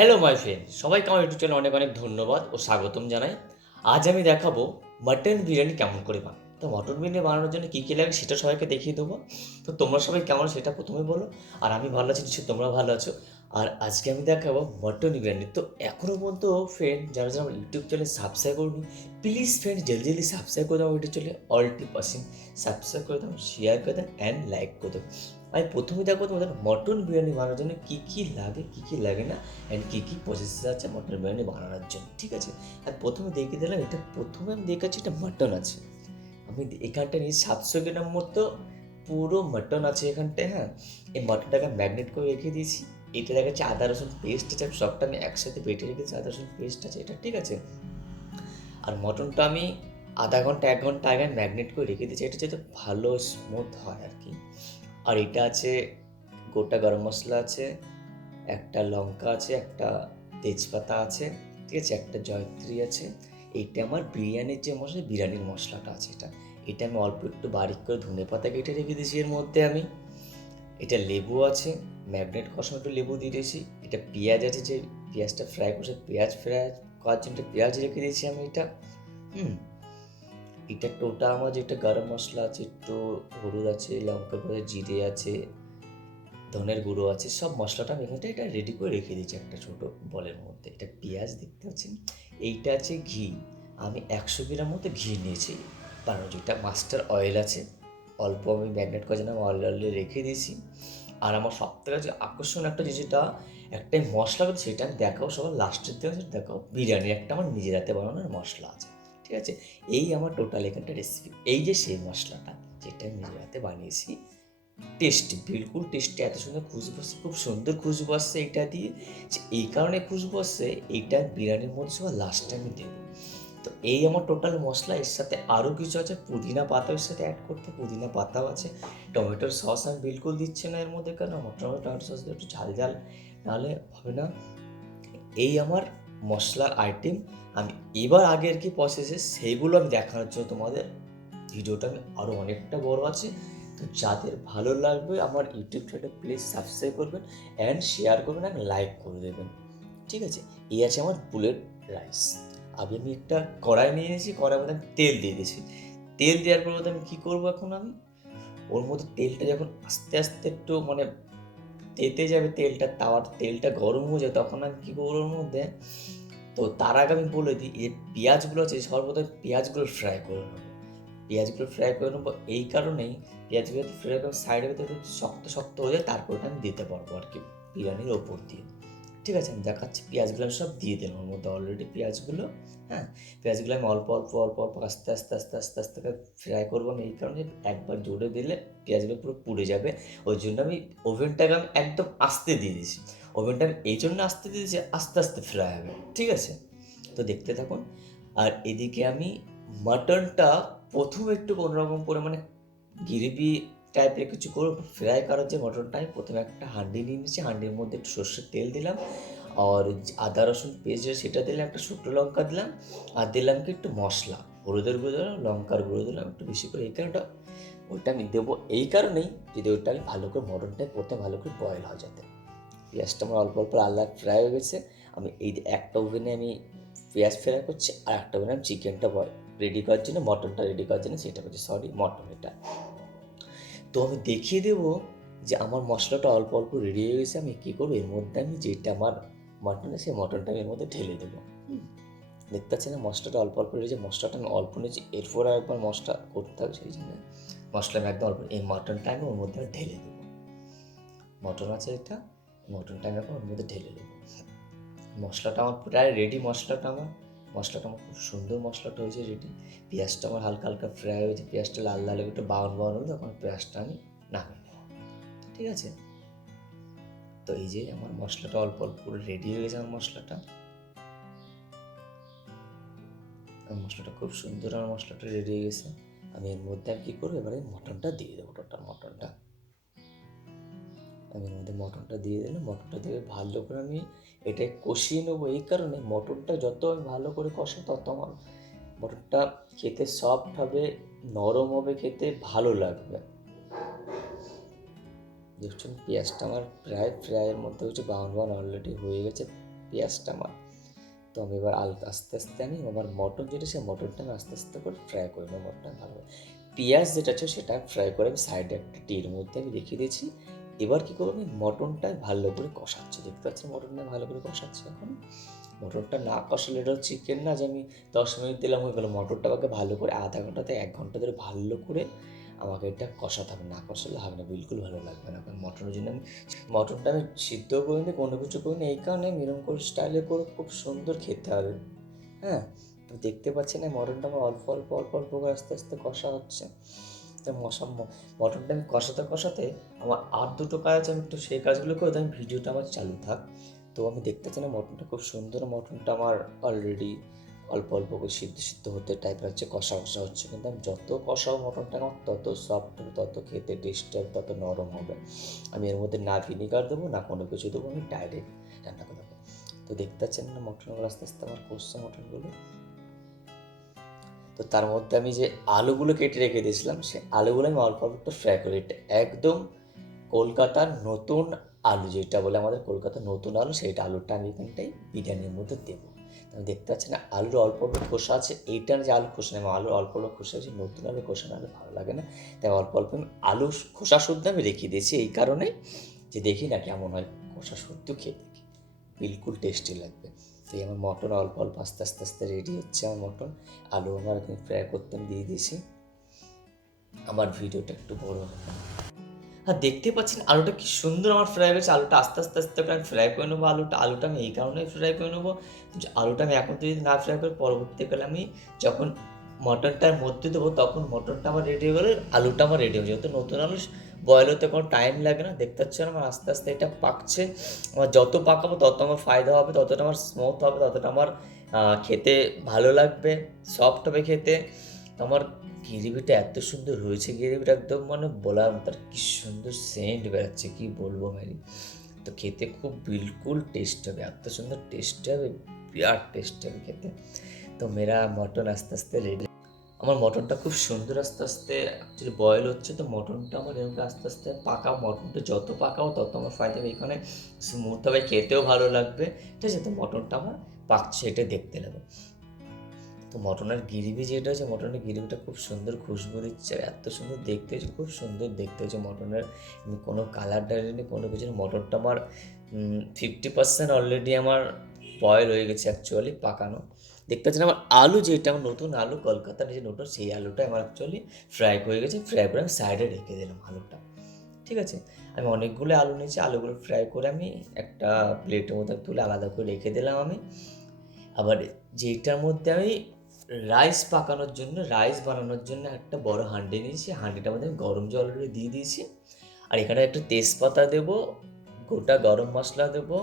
Hello my friend, সবাইকে আমার YouTube চ্যানেলে অনেক অনেক ধন্যবাদ ও স্বাগতম জানাই। আজ আমি দেখাবো মাটন বিরিয়ানি কেমন করে বানাই। তো মটন বিরিয়ানি বানানোর জন্য কী কী লাগে সেটা সবাইকে দেখিয়ে দেবো। তো তোমরা সবাই কেমন সেটা প্রথমে বলো। আর আমি ভালো আছি, নিশ্চয়ই তোমরা ভালো আছো। আর আজকে আমি দেখাবো মটন বিরিয়ানি। তো এখনও পর্যন্ত ফ্রেন্ড যারা যারা আমার ইউটিউব চ্যানেল সাবস্ক্রাইব করুন, প্লিজ ফ্রেন্ড জলদি জলদি সাবস্ক্রাইব করে দাও। ইউটিউব চ্যানেলে অলটি পার্সেন্ট সাবস্ক্রাইব করে দাও, শেয়ার করে দেন অ্যান্ড লাইক করে দাও। আমি প্রথমে দেখবো তোমাদের মটন বিরিয়ানি বানানোর জন্য কী কী লাগে, কী কী লাগে না, অ্যান্ড কী কী প্রসেস আছে মটন বিরিয়ানি বানানোর জন্য, ঠিক আছে। আর প্রথমে দেখিয়ে দিলাম, এটা প্রথমে আমি দেখাচ্ছি এটা মাটন আছে। আমি এখানটা নিয়ে 700 গ্রাম মতো পুরো মাটন আছে এখানটায়। হ্যাঁ, এই মাটনটাকে ম্যাগনেট করে রেখে দিয়েছি। এটা দেখাচ্ছে আদা রসুন পেস্ট আছে, আমি সবটা আমি একসাথে বেটে রেখেছি। আদা রসুন পেস্ট আছে এটা, ঠিক আছে। আর মটনটা আমি আধা ঘন্টা 1 ঘন্টা আগে ম্যাগনেট করে রেখে দিয়েছি, এটা যাতে ভালো স্মুথ হয় আর কি। আর এটা আছে গোটা গরম মশলা আছে, একটা লঙ্কা আছে, একটা তেজপাতা আছে, ঠিক আছে, একটা জয়ত্রী আছে। এইটা আমার বিরিয়ানির যে মশলা, বিরিয়ানির মশলাটা আছে এটা। এটা আমি অল্প একটু বারিক করে ধনে পাতা কেটে রেখে দিয়েছি এর মধ্যে আমি। এটা লেবু আছে, ম্যাগনেট করার সময় একটু লেবু দিয়ে দিয়েছি। এটা পেঁয়াজ আছে, যে পেঁয়াজটা ফ্রাই করছে, পেঁয়াজ ফ্রাই করার জন্য পেঁয়াজ রেখে দিয়েছি আমি এটা। হুম, এটা টোটাল আমার যেটা গরম মশলা আছে, একটু হলুদ আছে, লঙ্কা গুঁড়ো, জিরে আছে, ধনের গুঁড়ো আছে, সব মশলাটা আমি এখানটা এটা রেডি করে রেখে দিয়েছি একটা ছোটো বলের মধ্যে। এটা পেঁয়াজ দেখতে পাচ্ছেন। এইটা আছে ঘি, আমি 100 গ্রাম মতো ঘি নিয়েছি বানানোর, যেটা মাস্টার অয়েল আছে অল্প, আমি ম্যাগনেট করার জন্য অয়েল অয়েলে রেখে দিয়েছি। আর আমার সবথেকে যে আকর্ষণ একটা যেটা একটা মশলা করছে, সেটা আমি দেখাও সবার লাস্টের দিকে, সেটা দেখাও বিরিয়ানির একটা আমার নিজের হাতে বানানোর মশলা আছে, ঠিক আছে। এই আমার টোটাল এখানটা রেসিপি। এই যে সেই মশলাটা যেটা আমি নিজের হাতে বানিয়েছি, টেস্টি, বিলকুল টেস্টি, এত সুন্দর খুশবু আসছে, খুব সুন্দর খুশবু আসছে এইটা দিয়ে। যে এই কারণে খুশবু আসছে, এইটা বিরিয়ানির মধ্যে সবার লাস্টে আমি দেবো। তো এই আমার টোটাল মশলা, এর সাথে আরও কিছু আছে, পুদিনা পাতা এর সাথে অ্যাড করতে, পুদিনা পাতাও আছে। টমেটোর সস আমি বিলকুল দিচ্ছি না এর মধ্যে, কেন আমার টমেটো সস দিয়ে একটু ঝাল ঝাল, নাহলে হবে না। এই আমার মশলার আইটেম। আমি এবার আগের কি প্রসেসে সেইগুলো আমি দেখানোর জন্য তোমাদের ভিডিওটা আমি আরও অনেকটা বড় আছে। তো যাদের ভালো লাগবে আমার ইউটিউব চ্যানেলটা প্লিজ সাবস্ক্রাইব করবেন অ্যান্ড শেয়ার করবেন অ্যান্ড লাইক করে দেবেন, ঠিক আছে। এই আছে আমার বুলেট রাইস। আমি একটা কড়াই নিয়ে নিয়েছি, কড়াইয়ের মধ্যে আমি তেল দিয়ে দিয়েছি। তেল দেওয়ার পর আমি কী করবো এখন, আমি ওর মধ্যে তেলটা যখন আস্তে আস্তে একটু মানে তেতে যাবে, তেলটা তাওয়ার তেলটা গরম হয়ে যায়, তখন আমি কী করবো ওর মধ্যে। তো তার আগে আমি বলে দিই, এই পেঁয়াজগুলো আছে সর্বপ্রথম পেঁয়াজগুলো ফ্রাই করে নেবো। পেঁয়াজগুলো ফ্রাই করে নেবো এই কারণেই, পেঁয়াজগুলো ফ্রাই করে সাইডে একটু শক্ত শক্ত হয়ে যায়, তারপরে আমি দিতে পারবো আর কি বিরিয়ানির ওপর দিয়ে, ঠিক আছে। আমি দেখাচ্ছি, পেঁয়াজগুলো আমি সব দিয়ে দিলাম ওর মধ্যে অলরেডি পেঁয়াজগুলো। হ্যাঁ, পেঁয়াজগুলো আমি অল্প অল্প অল্প অল্প আস্তে আস্তে আস্তে আস্তে আস্তে করে ফ্রাই করবো। আমি এই কারণে একবার জোরে দিলে পেঁয়াজগুলো পুরো পুড়ে যাবে, ওই জন্য আমি ওভেনটাকে আমি একদম আস্তে দিয়ে দিয়েছি। ওভেনটা আমি এই জন্য আস্তে দিয়ে দিয়েছি, আস্তে আস্তে ফ্রাই হবে, ঠিক আছে। তো দেখতে থাকুন। আর এদিকে আমি মাটনটা প্রথমে একটু কোনোরকম করে মানে গ্রেভি টাইপের কিছু করে ফ্রাই করার যে মটনটা, আমি প্রথমে একটা হাঁডি নিয়ে নিয়েছি, হাঁডির মধ্যে একটু সর্ষের তেল দিলাম, আর আদা রসুন পেঁয়াজ সেটা দিলাম, একটা শুকনো লঙ্কা দিলাম, আর দিলাম কি একটু মশলা, হলুদের গুঁড়ো দিলাম, লঙ্কার গুঁড়ো দিলাম একটু বেশি করে। এই কারণটা ওইটা আমি দেবো এই কারণেই, যদি ওইটা আমি ভালো করে মটনটা প্রথমে ভালো করে বয়েল হয় যাতে। পেঁয়াজটা আমার অল্প অল্প লাল লাল ফ্রাই হয়ে গেছে। আমি এই একটা ওভেনে আমি পেঁয়াজ ফ্রাই করছি, আর একটা ওভেনে আমি চিকেনটা রেডি করার জন্য, মটনটা রেডি করার জন্য সেটা করছি, সরি মটন এটা। তো আমি দেখিয়ে দেবো যে আমার মশলাটা অল্প অল্প রেডি হয়ে গেছে। আমি কী করবো, এর মধ্যে আমি যেটা আমার মাটন আছে সেই মটনটা আমি এর মধ্যে ঢেলে দেবো। দেখতে পাচ্ছি না মশলাটা অল্প অল্প রয়েছে, মশলাটা আমি অল্প নিয়েছি, এরপর একবার মশলা করতে হবে, সেই জন্য মশলা আমি একদম অল্প, এই মটনটা আমি ওর মধ্যে ঢেলে দেবো। মটন আছে এটা, মটনটা আমি এখন ওর মধ্যে ঢেলে দেবো। মশলাটা আমার প্রায় রেডি, মশলাটা আমার খুব সুন্দর মশলাটা হয়েছে রেডি। পেঁয়াজটা আমার হালকা হালকা ফ্রাই হয়েছে, পেঁয়াজটা লাল লাল একটু বাউন বাউন হলে তখন পেঁয়াজটা আমি নামিয়ে নেব, ঠিক আছে। তো এই যে আমার মশলাটা অল্প অল্প করে রেডি হয়ে গেছে, আমার মশলাটা খুব সুন্দর, আমার মশলাটা রেডি হয়ে গেছে। আমি এর মধ্যে আর কী করবো, এবারে মটনটা দিয়ে দেবো, টোটাল মটনটা আমি এর মধ্যে মটনটা দিয়ে দিলাম। মটনটা দিয়ে ভালো করে আমি এটাই কষিয়ে নেবো, এই কারণে মটনটা যত আমি ভালো করে কষাবো তত আমার মটনটা খেতে সফট হবে, নরম হবে, খেতে ভালো লাগবে। দেখছেন পেঁয়াজটা আমার প্রায় ফ্রাইয়ের মধ্যে হচ্ছে, বাউন বাউন অলরেডি হয়ে গেছে, পেঁয়াজটা আমার। তো আমি এবার আস্তে আস্তে আমি আমার মটন যেটা সে মটনটা আমি আস্তে আস্তে করে ফ্রাই করে নেবো। মটনটা ভালো, পেঁয়াজ যেটা আছে সেটা ফ্রাই করে আমি সাইডে একটা টির মধ্যে আমি রেখে দিয়েছি। এবার কী করবো, আমি মটনটা ভালো করে কষাচ্ছি, দেখতে পাচ্ছি মটনটা ভালো করে কষাচ্ছি। এখন মটনটা না কষালে এটা চিকেন না যে আমি 10 মিনিট দিলাম হয়ে গেলো, মটনটা আমাকে ভালো করে আধা ঘন্টাতে 1 ঘন্টা ধরে ভালো করে আমাকে এটা কষাতে হবে, না কষালে হবে না, বিলকুল ভালো লাগবে না। কারণ মটনের জন্য আমি মটনটা আমি সিদ্ধ করে নিই, কোনো কিছু করি না, এই কারণে আমি এরকম করে স্টাইলে করে খুব সুন্দর খেতে হবে। হ্যাঁ, তো দেখতে পাচ্ছি না মটনটা আমার অল্প অল্প অল্প অল্প করে আস্তে আস্তে কষা হচ্ছে। তো মটনটা আমি কষাতে কষাতে আমার আর দুটো কাজ আছে, আমি একটু সেই কাজগুলো করে আমি ভিডিওটা আমার চালু থাক। তো আমি দেখতে চাই না মটনটা খুব সুন্দর, মটনটা আমার অলরেডি অল্প অল্প করে সিদ্ধ সিদ্ধ হতে টাইপের হচ্ছে, কষা কষা হচ্ছে। কিন্তু আমি যত কষাও মটনটা আমার তত সফট হবে, তত খেতে টেস্ট হবে, তত নরম হবে। আমি এর মধ্যে না ভিনিগার দেবো না কোনো কিছু দেবো, আমি ডাইরেক্ট রান্না করে দেবো। তো দেখতে পাচ্ছেন না মটনগুলো আস্তে আস্তে আমার কষছে মটনগুলো। তো তার মধ্যে আমি যে আলুগুলো কেটে রেখে দিয়েছিলাম সেই আলুগুলো আমি অল্প অল্প একটু ফ্রাই করি। এটা একদম কলকাতার নতুন আলু, যেটা বলে আমাদের কলকাতার নতুন আলু, সেইটা আলুটা আমি এখানটাই বিরিয়ানির মধ্যে দেবো। আমি দেখতে পাচ্ছি না আলুর অল্প অল্প খোসা আছে, এইটার যে আলু খোসা নেই, আলুর অল্প অল্প খোসা আছে, নতুন আলু খোসা না হলে ভালো লাগে না। তাই অল্প অল্প আমি আলু খোসা শুদ্ধ আমি রেখে দিয়েছি এই কারণে যে দেখি না কেমন হয় খোসা শুদ্ধ খেয়ে দেখি, বিলকুল টেস্টি লাগবে। তো এই আমার মটন অল্প অল্প আস্তে আস্তে আস্তে রেডি হচ্ছে আমার মটন। আলু আমার এখানে ফ্রাই করতে আমি দিয়ে দিয়েছি। আমার ভিডিওটা একটু বড় হবে। হ্যাঁ, দেখতে পাচ্ছেন আলুটা কি সুন্দর আমার ফ্রাই হয়েছে। আলুটা আস্তে আস্তে আস্তে করে আমি ফ্রাই করে নেবো। আলুটা আমি এই কারণেই ফ্রাই করে নেবো যে আলুটা আমি এখন যদি না ফ্রাই করি পরবর্তীকালে আমি যখন মটনটার মধ্যে দেবো তখন মটনটা আমার রেডি হয়ে গেলে আলুটা আমার রেডি হয়ে যাবে। যেহেতু নতুন আলু বয়েল হতে কোনো টাইম লাগে না, দেখতে পাচ্ছেন আমার আস্তে আস্তে এটা পাকছে। আমার যত পাকাবো তত আমার ফায়দা হবে, ততটা আমার স্মুথ হবে, ততটা আমার খেতে ভালো লাগবে, সফট হবে খেতে। তো আমার গ্রেভিটা এত সুন্দর হয়েছে, গ্রেভিটা একদম মানে বলার তার কি সুন্দর সেন্ট বেরোচ্ছে, কি বলবো ম্যারি। তো খেতে খুব বিলকুল টেস্ট হবে, এত সুন্দর টেস্ট হবে, বিরাট টেস্ট হবে খেতে। তো মেরা মটন আস্তে আস্তে রেডি। আমার মটনটা খুব সুন্দর আস্তে আস্তে অ্যাকচুয়ালি বয়েল হচ্ছে। তো মটনটা আমার এরকম আস্তে আস্তে পাকাও, মটনটা যত পাকাও তত আমার ফায়দা হবে, এখানে স্মুথ হবে, খেতেও ভালো লাগবে। ঠিক আছে, তো মটনটা আমার পাকছে এটা দেখতে লাগবে। তো মটনের গ্রেভি যেটা হচ্ছে, মটনের গ্রেভিটা খুব সুন্দর খুশবু দিচ্ছে, আর এত সুন্দর দেখতে হয়েছে, খুব সুন্দর দেখতে হয়েছে মটনের। কোনো কালার ডালিনি, কোনো কিছু না। মটনটা আমার 50% অলরেডি আমার বয়েল হয়ে গেছে, অ্যাকচুয়ালি পাকানো। দেখতে পাচ্ছেন আমার আলু যেটা, আমার নতুন আলু কলকাতার যে নতুন, সেই আলুটা আমার অ্যাকচুয়ালি ফ্রাই হয়ে গেছে। ফ্রাই করে আমি সাইডে রেখে দিলাম আলুটা। ঠিক আছে, আমি অনেকগুলো আলু নিয়েছি, আলুগুলো ফ্রাই করে আমি একটা প্লেটের মধ্যে তুলে আলাদা করে রেখে দিলাম আমি। আবার যেটার মধ্যে আমি রাইস বানানোর জন্য একটা বড় হাঁড়ি নিয়েছি, হাঁড়িটার মধ্যে আমি গরম জল অলরেডি দিয়ে দিয়েছি। আর এখানে একটা তেজপাতা দেবো, গোটা গরম মশলা দেবো,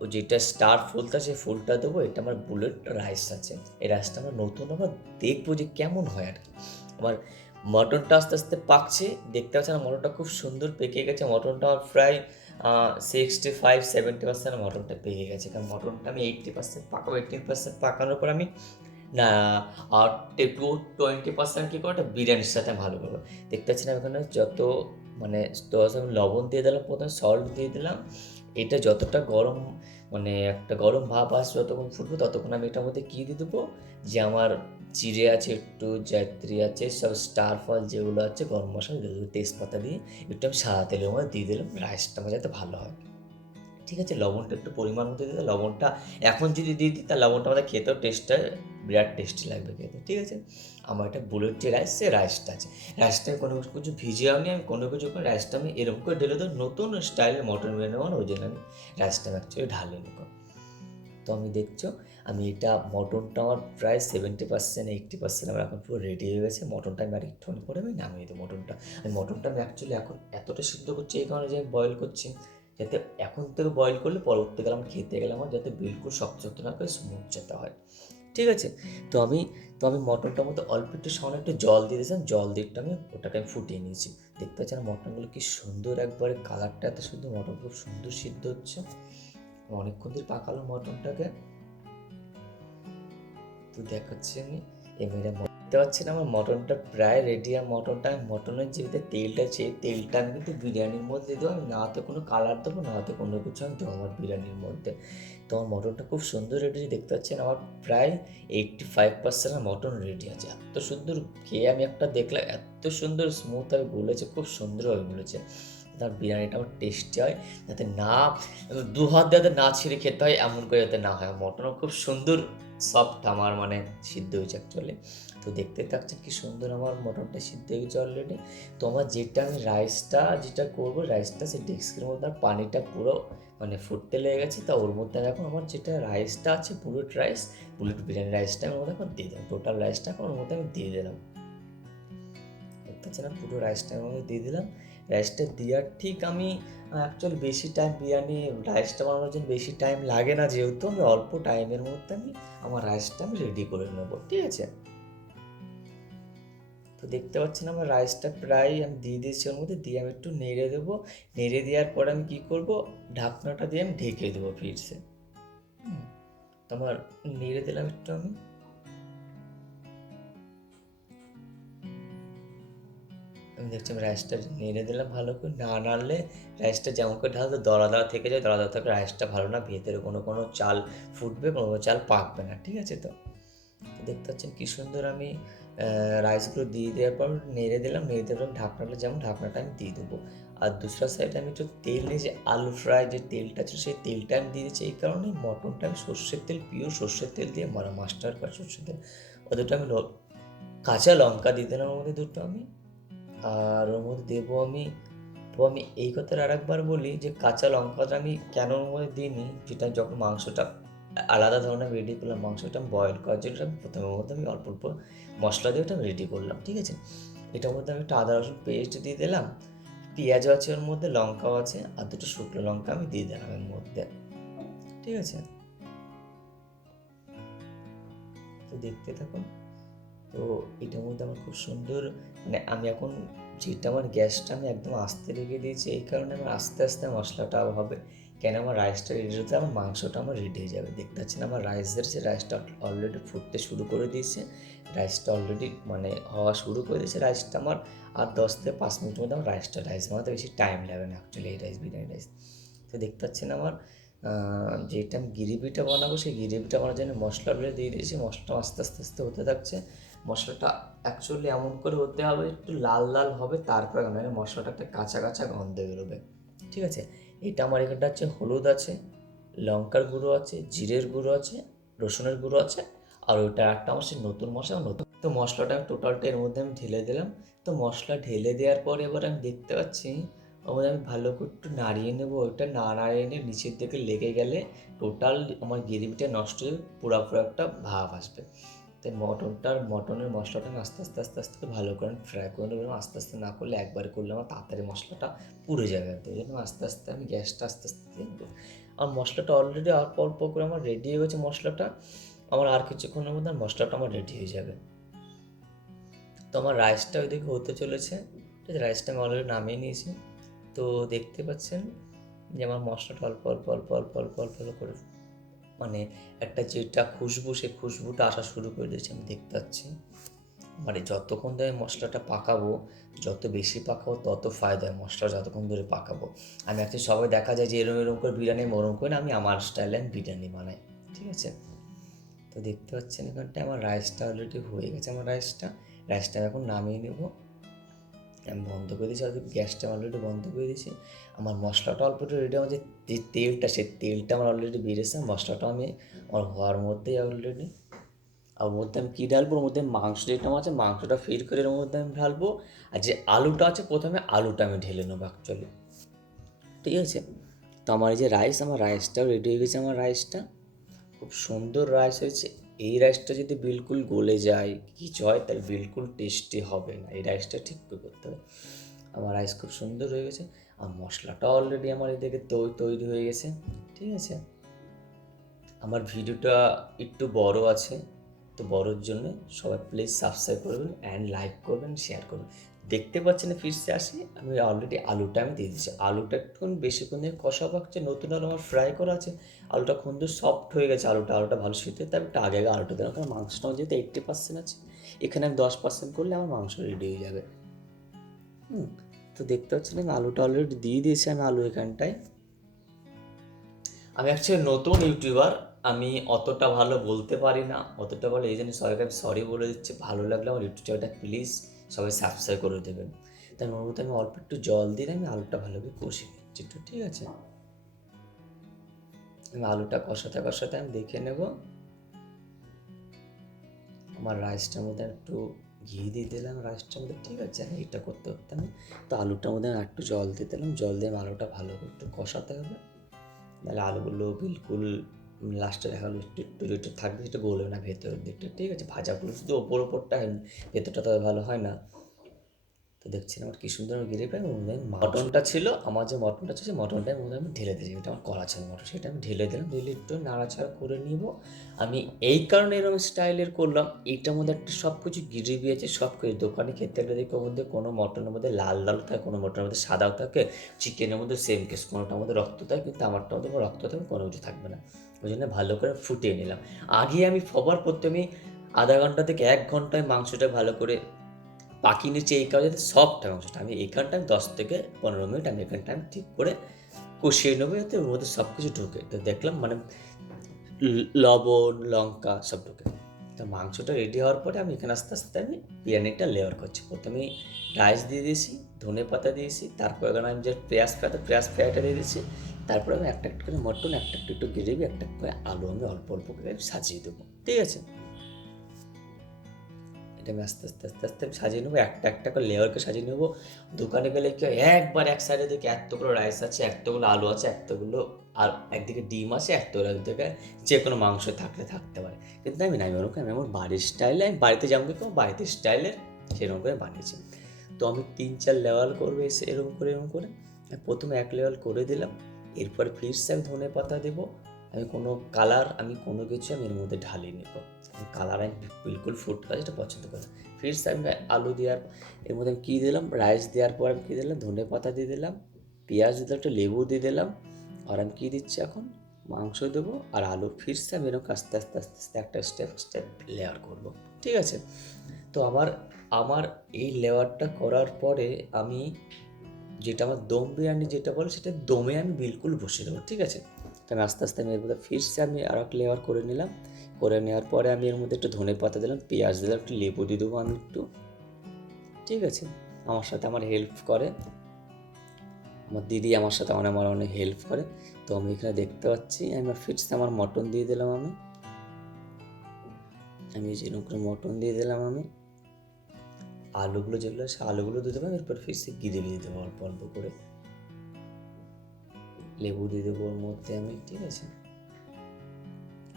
ও যেটা স্টার ফুলটা সেই ফুলটা দেবো। এটা আমার বুলেট রাইস আছে, এই রাইসটা আমার নতুন, আবার দেখবো যে কেমন হয় আর কি। আমার মটনটা আস্তে আস্তে পাকছে, দেখতে পাচ্ছেন মটনটা খুব সুন্দর পেকে গেছে। মটনটা আমার প্রায় 65-70% মটনটা পেকে গেছে, কারণ মটনটা আমি 80% পাকাবো। 80% পাকানোর পর আমি না আর 20% কী করে, একটা বিরিয়ানির সাথে ভালো করবো। দেখতে পাচ্ছি না ওখানে যত মানে আমি লবণ দিয়ে দিলাম, প্রথমে সল্ট দিয়ে দিলাম। এটা যতটা গরম মানে একটা গরম ভাব আসবে, যতক্ষণ ফুটবে ততক্ষণ আমি এটার মধ্যে কী দিয়ে দেবো, যে আমার জিরে আছে, একটু জায়ত্রী আছে, সব স্টার ফল যেগুলো আছে, গরম মশলা দিয়ে দেবো, তেজপাতা দিয়ে একটু আমি সাদা তেলের মধ্যে দিয়ে দিলাম, রাইসটা আমার যাতে ভালো হয়। ঠিক আছে, লবণটা একটু পরিমাণ মতো দিতে, লবণটা এখন যদি দিয়ে দিই তাহলে লবণটা আমাদের খেতেও টেস্টটা বিরাট টেস্টি লাগবে খেতে। ঠিক আছে, আমার একটা বুলেট যে রাইস, সে রাইসটা আছে, রাইসটা কোনো কিছু ভিজিয়ে আমি কোনো কিছু করে রাইসটা আমি এরকম করে ঢেলে দেবো, নতুন স্টাইলের মটন বিরিয়ানি বানাবো, ওই জন্য আমি রাইসটা আমি অ্যাকচুয়ালি ঢালে নেবো। তো আমি দেখছো আমি এটা মটনটা আমার প্রায় 70%-80% আমার এখন পুরো রেডি হয়ে গেছে। মটনটা আমি আর একটুখানি পরে আমি নামিয়ে দেবো মটনটা। মটনটা আমি অ্যাকচুয়ালি এখন এতটা সিদ্ধ করছি এই কারণে যে আমি বয়েল করছি, যাতে এখন থেকে বয়েল করলে পরবর্তীকালে আমার খেতে গেলে আমার যাতে বিলকুল শক্ত শক্ত না করে স্মুথ যাতে হয়। ঠিক আছে, তো আমি মটনটার মধ্যে অল্প একটু সামান্য একটু জল দিয়ে দিয়েছিলাম, জল দিয়ে আমি ওটাকে আমি ফুটিয়ে নিয়েছি। দেখতে পাচ্ছেন মটনগুলো কি সুন্দর, একবারে কালারটা এত সুন্দর, মটন খুব সুন্দর সিদ্ধ হচ্ছে। অনেকক্ষণ ধরে পাকালো মটনটাকে। তো দেখাচ্ছি আমি এবারে দেখতে পাচ্ছেন আমার মটনটা প্রায় রেডি। আর মটনের যে ভিতরে তেলটা আছে, এই তেলটা আমি কিন্তু বিরিয়ানির মধ্যে দেবো। আমি না তো কোনো কালার দেবো, না তো কোনো কিছু আমি দেবো আমার বিরিয়ানির মধ্যে। তো আমার মটনটা খুব সুন্দর রেডি। দেখতে পাচ্ছেন আমার প্রায় 85% আমার মটন রেডি আছে। এত সুন্দর খেয়ে আমি একটা দেখলাম, এত সুন্দর স্মুথ আর গুলেছে, খুব সুন্দরভাবে গুলেছে। তার বিরিয়ানিটা আমার টেস্টি হয়, যাতে না দু হাত দিয়ে যাতে না ছিঁড়ে খেতে হয় এমন করে যাতে না হয়। মটনও খুব সুন্দর সফট আমার মানে সিদ্ধ হয়েছে অ্যাকচুয়ালি। তো দেখতে থাকছেন কি সুন্দর আমার মটনটা সিদ্ধ হয়ে গেছে অলরেডি। তো আমার আমি রাইসটা যেটা করবো, রাইসটা সেই ডেস্কের মধ্যে আর পানিটা পুরো মানে ফুটতে লেগে গেছে। তা ওর মধ্যে আমি এখন আমার যেটা রাইসটা আছে বুলেট বিরিয়ানি রাইসটা আমি ওর মধ্যে এখন দিয়ে দিলাম। টোটাল রাইসটা এখন ওর মধ্যে আমি দিয়ে দিলাম। দেখতে পাচ্ছি না, পুরো রাইসটা আমি ওর মধ্যে দিয়ে দিলাম। রাইসটা দেওয়ার ঠিক আমি অ্যাকচুয়ালি বেশি টাইম রাইসটা বানানোর জন্য বেশি টাইম লাগে না, যেহেতু আমি অল্প টাইমের মধ্যে আমার রাইসটা আমি রেডি করে নেবো, ঠিক আছে। তো দেখতে পাচ্ছেন আমার রাইসটা প্রায় আমি দিয়ে দিয়েছি, ওর মধ্যে দিয়ে আমি একটু নেড়ে দেবো। নেড়ে দেওয়ার পর আমি কী করবো, ঢাকনাটা দিয়ে আমি ঢেকে দেবো ফিরসে। তো আমার নেড়ে দিলাম একটু আমি দেখছি আমি রাইসটা নেড়ে দিলাম ভালো করে। না নাড়লে রাইসটা যেমন করে ঢালতে দলা দলা থেকে যায়, দলা দলা থেকে রাইসটা ভালো না, ভেতরে কোনো চাল ফুটবে, কোনো চাল পাকবে না, ঠিক আছে। তো দেখতে পাচ্ছেন কী সুন্দর আমি রাইসগুলো দিয়ে দেওয়ার পর নেড়ে দিলাম। ঢাকনাটা যেমন ঢাকনাটা আমি দিয়ে দেবো। আর দুসরা সাইডে আমি একটু তেল নিয়ে যে আলু ফ্রাই যে তেলটা ছিল সেই তেলটা আমি দিয়ে দিচ্ছি। এই কারণে মটনটা আমি সর্ষের তেল, পিওর সর্ষের তেল দিয়ে মাস্টার কাট সর্ষের তেল, ওদেরটা আমি কাঁচা লঙ্কা দিয়ে দিলাম ওর মধ্যে দুটো আমি। আর ওর মধ্যে দেবো আমি এই কথাটা আরেকবার বলি যে কাঁচা লঙ্কাটা আমি কেন ওর মধ্যে দিইনি, যেটা যখন মাংসটা আলাদা ধরনের রেডি করলাম, মাংসটা আমি বয়েল করার জন্য আমি প্রথমে ওর মধ্যে আমি অল্প অল্প মশলা দিয়ে ওটা আমি রেডি করলাম, ঠিক আছে। এটার মধ্যে আমি একটা আদা রসুন পেস্ট দিয়ে দিলাম, পেঁয়াজও আছে ওর মধ্যে, লঙ্কাও আছে, আর দুটো শুকনো লঙ্কা আমি দিয়ে দিলাম এর মধ্যে, ঠিক আছে। তো দেখতে থাকুন। তো এটার মধ্যে আমার খুব সুন্দর মানে আমি এখন যেটা আমার গ্যাসটা আমি একদম আস্তে রেখে দিয়েছি, এই কারণে আমার আস্তে আস্তে মশলাটাও হবে। কেন আমার রাইসটা রেডি হতে আমার মাংসটা আমার রেডি হয়ে যাবে। দেখতে পাচ্ছেন আমার রাইসটা অলরেডি ফুটতে শুরু করে দিয়েছে। রাইসটা অলরেডি মানে হওয়া শুরু করে দিয়েছে। রাইসটা আমার আর 10 থেকে 5 মিনিটের মধ্যে আমার রাইস বানাতে বেশি টাইম লাগে না অ্যাকচুয়ালি, এই বিরিয়ানি রাইস। তো দেখতে পাচ্ছেন আমার যেটা আমি গ্রেভিটা বানাবো, সেই গ্রেভিটা বানানোর জন্য মশলাগুলো দিয়ে দিয়েছি। মশলাটা আস্তে আস্তে আস্তে হতে থাকছে। মশলাটা অ্যাকচুয়ালি এমন করে হতে হবে একটু লাল লাল হবে, তারপরে মানে মশলাটা একটা কাঁচা কাঁচা গন্ধ বেরোবে, ঠিক আছে। এটা আমার এখানটা হচ্ছে হলুদ আছে, লঙ্কার গুঁড়ো আছে, জিরের গুঁড়ো আছে, রসুনের গুঁড়ো আছে, আর ওইটা একটা আমার সেই নতুন মশলা নতুন। তো মশলাটা আমি টোটালটা এর মধ্যে আমি ঢেলে দিলাম। তো মশলা ঢেলে দেওয়ার পর এবার আমি দেখতে পাচ্ছি ওর মধ্যে আমি ভালো করে একটু নাড়িয়ে নেবো। ওইটা না নাড়িয়ে নিয়ে নিচের দিকে লেগে গেলে টোটাল আমার গ্রেভিটা নষ্ট হয়ে পুরো একটা ভাব আসবে। তাই মটনের মশলাটা আমি আস্তে আস্তে আস্তে আস্তে ভালো করে ফ্রাই করে নেবো। আস্তে আস্তে না করলে একবারে করলে আমার তাড়াতাড়ি মশলাটা পুড়ে যাবে একদম। এই জন্য আস্তে আস্তে আমি গ্যাসটা আস্তে আস্তে দেখবো। আর মশলাটা অলরেডি অল্প অল্প করে আমার রেডি হয়ে গেছে মশলাটা। আমার আর কিছুক্ষণের মধ্যে মশলাটা আমার রেডি হয়ে যাবে। তো আমার রাইসটা ওইদিকে হতে চলেছে, ঠিক আছে। রাইসটা আমি অলরেডি নামিয়ে নিয়েছি। তো দেখতে পাচ্ছেন যে আমার মশলাটা অল্প অল্প অল্প অল্প অল্প অল্প অল্প করে মানে একটা যেটা খুশবু, সেই খুশবুটা আসা শুরু করে দিয়েছে আমি দেখতে পাচ্ছি। মানে যতক্ষণ ধরে মশলাটা পাকাবো, যত বেশি পাকাবো তত ফায়দা হয়। মশলা যতক্ষণ ধরে পাকাবো, আমি অ্যাকচুয়ালি সবাই দেখা যায় যে এরম করে বিরিয়ানি ওরম করে না, আমি আমার স্টাইলে আমি বিরিয়ানি বানাই, ঠিক আছে। তো দেখতে পাচ্ছেন এখানটায় আমার রাইসটা অলরেডি হয়ে গেছে। আমার রাইসটা আমি এখন নামিয়ে নেবো। আমি বন্ধ করে দিয়েছি, আর গ্যাসটা অলরেডি বন্ধ করে দিয়েছি। আমার মশলাটা অল্প একটু রেডি, আমার যে তেলটা সেই তেলটা আমার অলরেডি বেরিয়েছে। মশলাটা আমার হওয়ার মধ্যেই অলরেডি। আর ওর মধ্যে আমি কী ঢালবো, ওর মধ্যে মাংস যেটা আছে মাংসটা ফির করে এর মধ্যে আমি ঢালবো। আর যে আলুটা আছে প্রথমে আলুটা আমি ঢেলে নেবো অ্যাকচুয়ালি, ঠিক আছে। তো আমার এই যে আমার রাইসটাও রেডি হয়ে গেছে। আমার রাইসটা খুব সুন্দর রাইস হয়েছে। এই রাইসটা যদি বিলকুল গলে যায় কিছু হয় তাহলে বিলকুল টেস্টি হবে না। এই রাইসটা ঠিক করতে হবে। আমার রাইস খুব সুন্দর হয়ে গেছে। আর মশলাটা অলরেডি আমার এদিকে তৈরি হয়ে গেছে, ঠিক আছে। আমার ভিডিওটা একটু বড় আছে, তো বড়োর জন্য সবাই প্লিজ সাবস্ক্রাইব করবেন অ্যান্ড লাইক করবেন, শেয়ার করবেন। দেখতে পাচ্ছেন ফিরসে আসি আমি অলরেডি আলুটা আমি দিয়ে দিচ্ছি। আলুটা একটুক্ষণ বেশিক্ষণ দিয়ে কষা পাকছে, নতুন আলু আমার ফ্রাই করা আছে। আলুটা সুন্দর সফট হয়ে গেছে, আলুটা ভালো সিদ্ধ হতে হবে। একটু আগে আলুটা দিলাম, কারণ মাংসটাও যেহেতু 80% আছে, এখানে আমি 10% করলে আমার মাংস রেডি হয়ে যাবে। তো দেখতে পাচ্ছেন আমি আলুটা অলরেডি দিয়ে দিয়েছি, আমি আলু এখানটায়। আমি অ্যাকচুয়ালি নতুন ইউটিউবার, আমি অতটা ভালো বলতে পারি না, অতটা ভালো, এই জন্য সবাইকে আমি সরি বলে দিচ্ছি। ভালো লাগলে আমার ইউটিউব চ্যানেলটা প্লিজ সবাই সাবস্ক্রাইব করে দেবেন। তাই ওর মধ্যে আমি অল্প একটু জল দিয়ে আমি আলুটা ভালো করে কষিয়ে নিচ্ছি একটু, ঠিক আছে? আমি আলুটা কষাতে কষাতে আমি দেখে নেব। আমার রাইসটার মধ্যে একটু ঘি দিয়ে দিলাম রাইসটার মধ্যে, ঠিক আছে? আমি এটা করতে করতে আমি তো আলুটার মধ্যে আমি একটু জল দিয়ে দিলাম, জল দিয়ে আমি আলুটা ভালো করে একটু কষাতে হবে। নাহলে আলুগুলো বিলকুল লাস্টে দেখা গেলো একটু একটু যেটা থাকবে সেটা গলবে না ভেতরের দিকটা, ঠিক আছে? ভাজাগুলো শুধু ওপরটা হয়, ভেতরটা তো ভালো হয় না। তো দেখছেন আমার কী সুন্দর গ্রেভি। আমি মটনটা ছিল, আমার যে মটনটা ছিল সেই মটনটা আমি ঢেলে দিয়েছি, এটা আমার করা ছিল মটন, সেটা আমি ঢেলে দিলাম, ঢেলে একটু নাড়াচাড়া করে নিব। আমি এই কারণে এরকম স্টাইলের করলাম, এইটার মধ্যে একটা সব কিছু গ্রেভি আছে, সব কিছু দোকানে খেতে গেলে দেখো মধ্যে কোনো মটনের মধ্যে লাল লাল থাকে, কোনো মটনের মধ্যে সাদাও থাকে, চিকেনের মধ্যে সেম কেস, কোনোটার মধ্যে রক্ত থাকে, কিন্তু আমারটার মধ্যে কোনো রক্ত থাকবে, কোনো কিছু থাকবে না। ওই জন্য ভালো করে ফুটিয়ে নিলাম। আগে আমি সবার প্রথমে আধা ঘন্টা থেকে 1 ঘন্টায় মাংসটা ভালো করে পাকিয়ে নিচ্ছি, এই কারণে যাতে সফট হয় মাংসটা। আমি এখানটা 10 থেকে 15 মিনিট আমি এখানটা আমি ঠিক করে কষিয়ে নেবো, যাতে ওর মধ্যে সব কিছু ঢুকে। তো দেখলাম মানে লবণ লঙ্কা সব ঢুকে। তো মাংসটা রেডি হওয়ার পরে আমি এখানে আস্তে আস্তে আমি বিরিয়ানিটা লেয়ার করছি। প্রথমে রাইস দিয়ে দিয়েছি, ধনে পাতা দিয়েছি, তারপর এখানে আমি যে পেঁয়াজ ফ্রাইটা দিয়ে দিয়েছি, তারপরে আমি একটা একটা করে মটন, একটা একটু গ্রেভি, একটা করে আলু আমি অল্প অল্প করে সাজিয়ে দেবো, ঠিক আছে? এটা আমি আস্তে আস্তে আস্তে আস্তে সাজিয়ে নেবো, একটা একটা করে লেয়ারকে সাজিয়ে নেবো। দোকানে গেলে কি একবার এক সাইডে দেখি এতগুলো রাইস আছে, এতগুলো আলু আছে, এতগুলো আর একদিকে ডিম আছে, এতগুলো একদিকে যে কোনো মাংস থাকলে থাকতে পারে। কিন্তু আমি নাই ওরকম, আমি আমার বাড়ির স্টাইলে, আমি বাড়িতে যেমন দেখি বাড়িতে স্টাইলের সেরকম করে বানিয়েছি। তো আমি 3-4 লেয়ার করবো এসে এরকম করে এরকম করে। প্রথমে এক লেয়ার করে দিলাম, এরপরে ফিরস আমি ধনে পাতা দেবো। আমি কোনো কালার আমি কোনো কিছু আমি এর মধ্যে ঢালিয়ে নেব, কালার আমি বিলকুল ফুড কালার যেটা পছন্দ করি। ফিরস আমি আলু দেওয়ার এর মধ্যে আমি কী দিলাম, রাইস দেওয়ার পর আমি কী দিলাম, ধনে পাতা দিয়ে দিলাম, পেঁয়াজ দিলাম, একটু লেবু দিয়ে দিলাম। আর আমি কী দিচ্ছি এখন, মাংস দেবো আর আলু। ফিরসে আমি এরকম আস্তে আস্তে আস্তে আস্তে একটা স্টেপ স্টেপ লেয়ার করবো, ঠিক আছে? তো আমার আমার এই লেয়ারটা করার পরে আমি যেটা আমার দম বিরিয়ানি যেটা বলে সেটা দমে আমি বিলকুল বসিয়ে দেবো, ঠিক আছে? তো আমি আস্তে আস্তে আমি এর মধ্যে ফিরসে আমি আর এক লেয়ার করে নিলাম। করে নেওয়ার পরে আমি এর মধ্যে একটু ধনে পাতা দিলাম, পেঁয়াজ দিলাম, একটু লেবু দিয়ে দেবো আমি একটু, ঠিক আছে? আমার সাথে আমার হেল্প করে আমার দিদি, আমার সাথে আমার অনেক হেল্প করে। তো আমি এখানে দেখতে পাচ্ছি আমি ফিরসে আমার মটন দিয়ে দিলাম, আমি যেরকম করে মটন দিয়ে দিলাম। আমি আলুগুলো যেগুলো সে আলুগুলো দিয়ে দেবো, এরপর ফিরসে গ্রেভি দিয়ে দেবো অল্প অল্প করে, লেবু দিয়ে দেবো ওর মধ্যে আমি, ঠিক আছে?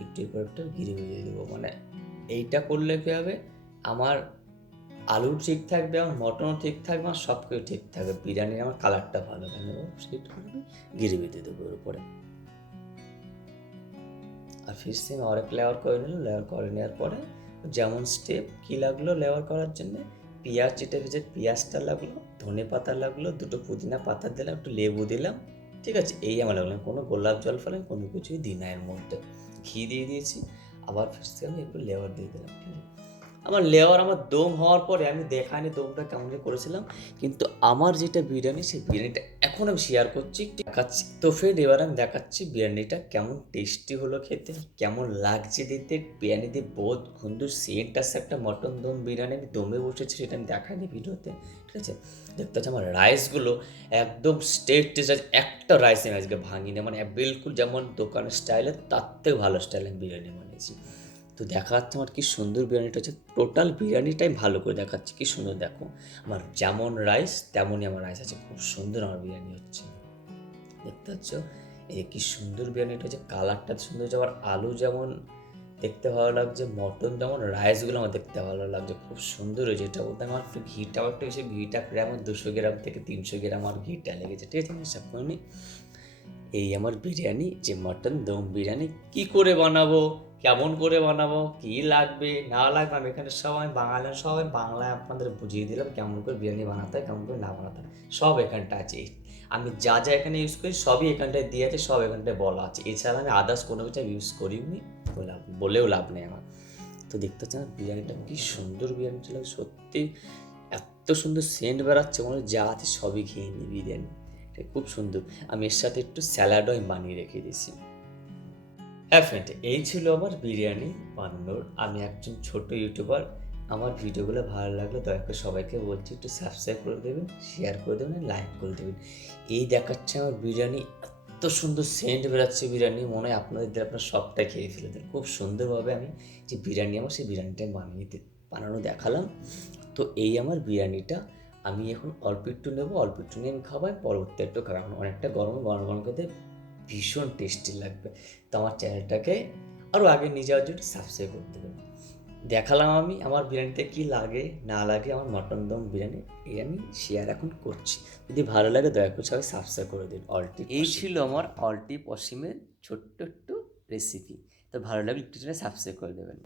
একটু একটু গ্রেভি দিয়ে দেবো। মানে এইটা করলে কী হবে, আমার আলু ঠিক থাকবে, আমার মটনও ঠিক থাকবে, আমার সব কিছু ঠিক থাকবে, বিরিয়ানির আমার কালারটা ভালো থাকবে। সেইটা করবে, গ্রেভি দিয়ে দেবো ওর উপরে। আর ফিরসে আমি আরেক লেয়ার করে নিলাম, লেয়ার করে নেওয়ার পরে যেমন স্টেপ কী লাগলো লেয়ার করার জন্য, পেঁয়াজ যেটা ভেজে পেঁয়াজটা লাগলো, ধনে পাতা লাগলো, দুটো পুদিনা পাতা দিলাম, একটু লেবু দিলাম, ঠিক আছে? এই আমার লাগলো, কোনো গোলাপ জল ফলে কোনো কিছুই দিই না এর মধ্যে, ঘি দিয়ে দিয়েছি। আবার ফিরসে আমি একটু লেয়ার দিয়ে দিলাম, ঠিক আছে? আমার লেয়ার আমার দম হওয়ার পরে আমি দেখাইনি দমটা কেমন করেছিলাম, কিন্তু আমার যেটা বিরিয়ানি সেই বিরিয়ানিটা এখন আমি শেয়ার করছি, দেখাচ্ছি। তো ফ্রেন্ড এবার আমি দেখাচ্ছি বিরিয়ানিটা কেমন টেস্টি হলো খেতে, কেমন লাগছে দিতে। বিরিয়ানি দিয়ে বহুত সুন্দর সেন্ট আসছে, একটা মটন দম বিরিয়ানি আমি দমে বসেছি, সেটা আমি দেখাইনি ভিডিওতে, ঠিক আছে? দেখতে পাচ্ছি আমার রাইসগুলো একদম স্টেট টেস্ট, একটা রাইস আমি আজকে ভাঙিনি, মানে বিলকুল যেমন দোকানের স্টাইলে তার থেকে ভালো স্টাইলে আমি বিরিয়ানি বানিয়েছি। তো দেখা যাচ্ছে আমার কী সুন্দর বিরিয়ানিটা হচ্ছে, টোটাল বিরিয়ানিটাই ভালো করে দেখাচ্ছে, কী সুন্দর দেখো। আমার যেমন রাইস তেমনই আমার রাইস আছে, খুব সুন্দর আমার বিরিয়ানি হচ্ছে, দেখতে পাচ্ছ? এই কী সুন্দর বিরিয়ানিটা হচ্ছে, কালারটা সুন্দর হচ্ছে, আবার আলু যেমন দেখতে ভালো লাগছে, মটন যেমন, রাইসগুলো আমার দেখতে ভালো লাগছে, খুব সুন্দর হয়েছে। এটা বলতে আমার একটু ঘিটাও একটু বেশি, ঘিটা প্রায় আমার 200 গ্রাম থেকে 300 গ্রাম আমার ঘিটা লেগেছে, ঠিক আছে? আমি হিসাব করিনি। এই আমার বিরিয়ানি, যে মটন দম বিরিয়ানি কি করে বানাবো, কেমন করে বানাবো, কী লাগবে না লাগবে, আমি এখানে সবাই বাঙালি, সবাই বাংলায় আপনাদের বুঝিয়ে দিলাম কেমন করে বিরিয়ানি বানাতে হয়, কেমন করে না বানাতে হয়, সব এখানটা আছে। আমি যা যা এখানে ইউজ করি সবই এখানটায় দিয়ে আছে, সব এখানটায় বলা আছে। এছাড়া আমি আদার্স কোনো কিছু ইউজ করিনি, বলেও লাভ নেই আমার। তো তো দেখতে পাচ্ছেন বিরিয়ানিটা কি সুন্দর বিরিয়ানি ছিল, সত্যি এত সুন্দর সেন্ট বেরাচ্ছে, মনে হয় যা আছে সবই খেয়ে নিই বিরিয়ানি। এটা খুব সুন্দর। আমি এর সাথে একটু স্যালাডও আমি বানিয়ে রেখে দিয়েছি। হ্যাঁ ফ্রেন্ড, এই ছিল আমার বিরিয়ানি বানানোর। আমি একজন ছোট ইউটিউবার। আমার ভিডিওগুলো ভালো লাগলে দয়া করে সবাইকে বলছি একটু সাবস্ক্রাইব করে দেবেন, শেয়ার করে দেবেন, লাইক করে দেবেন। এই দেখাচ্ছে আমার বিরিয়ানি, এত সুন্দর সেন্ট বেরাচ্ছে বিরিয়ানি, মনে হয় আপনাদের দিয়ে আপনার সবটা খেয়ে ফেলে দেন। খুব সুন্দরভাবে আমি যে বিরিয়ানি আমার সেই বিরিয়ানিটা বানানো দেখালাম। তো এই আমার বিরিয়ানিটা আমি এখন অল্প একটু নেবো, অল্প একটু নিয়ে আমি খাবো, পরবর্তী একটু খাবো। এখন অনেকটা গরম গরম গরম খেতে ভীষণ টেস্টি লাগবে। তো আমার চ্যানেলটাকে আরও আগে নিয়ে যাওয়ার জন্য সাবস্ক্রাইব করতে হবে। দেখালাম আমি আমার বিরিয়ানিতে কী লাগে না লাগে, আমার মটন দম বিরিয়ানি এই আমি শেয়ার এখন করছি। যদি ভালো লাগে দয়া করে সবাই সাবস্ক্রাইব করে দিন। এই ছিল আমার অলটিপ অসীমের ছোট্ট একটু রেসিপি। তো ভালো লাগলে একটু সাবস্ক্রাইব করে দেবেন।